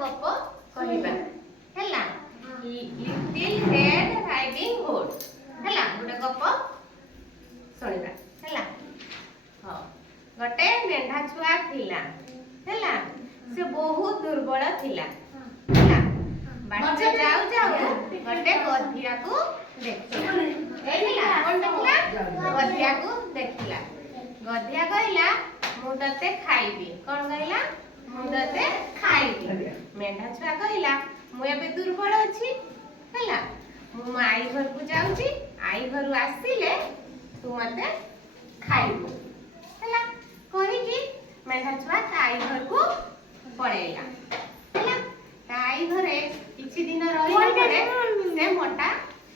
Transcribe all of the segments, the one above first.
गप कहबा हैला लिटिल रेड राइडिंग हुड हैला गोटे गप सुनिबा हैला हां गोटे मेंढा छुआ थिला हैला से बहुत दुर्बल थिला हैला बाटे जाऊ जाऊ गोटे गधिया को देखिला हैला कोन देखला गधिया को देखिला गधिया कहला मु तते खाइबी कोन कहला मु तते खाइबी मेंढा छुआ कहला मु एबे दुर्बल अछि हैला मु आई घर को जाउची आई घर आसीले तू मते खाइबो हैला कहि कि मेंढा छुआ आई घर को पळेला हैला आई घरे किछि दिन रहिला परे से मोटा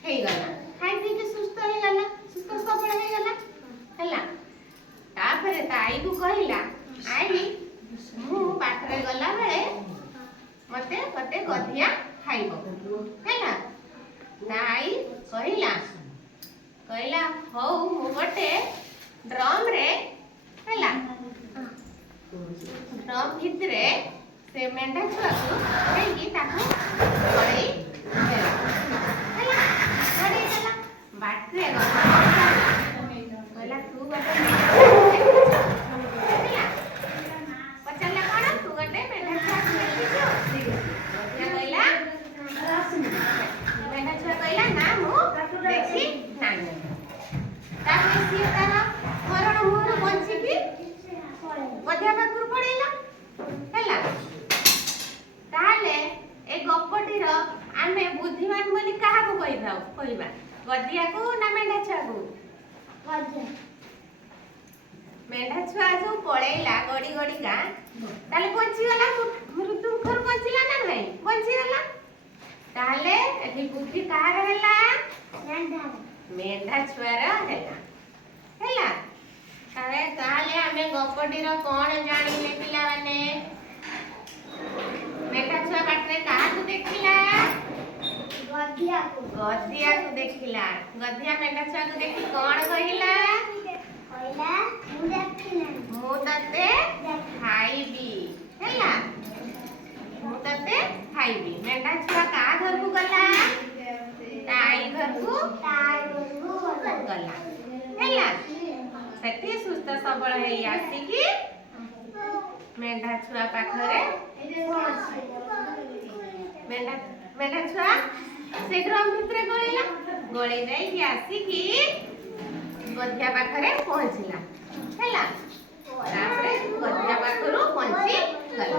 हेई गला खाइ पी के सुस्त हे गला सुस्त सबळ हे गला हैला तापरे ताई को कहला आई मु बाटरे गला बेले मते मते गधिया खाइबो हैला ताई कहला हौ मु गोटे ड्रम रे हैला ड्रम भितरे से मेंढा छुआ को देई ताको पड़े हैला पड़े गला बाटरे कहला तू बुद्धिमान बोली कहा को कहबा गधिया को ना मेंढा छुआ को गधिया मेंढा छुआ जो पळेला गडी गडी का ताले पहुंची गला मृत्यु मुखर पहुंचला ना भाई पहुंची गला ताले एठी बुद्धि कार हैला मेंढा छुआ रा हैला ताले हमें गपटी रो कोन जानिले पिला माने मेंढा छुआ बाटरे कहा को देखिला गधिया को देखिला गधिया मेंढा छुआ को देखि कोन कहिला मु तते खाइबी हैला मु तते खाइबी मेंढा छुआ का घर को गला ताई घर को गला हैला सेठी सुस्त सबळ हेई आसी की मेंढा छुआ पाखरे मेंढा छुआ से ड्रम भितरे गळी जाई की आसी की गधिया पाखरे पहुंचला हैला तापरे गधिया पाखरो पहुंची गला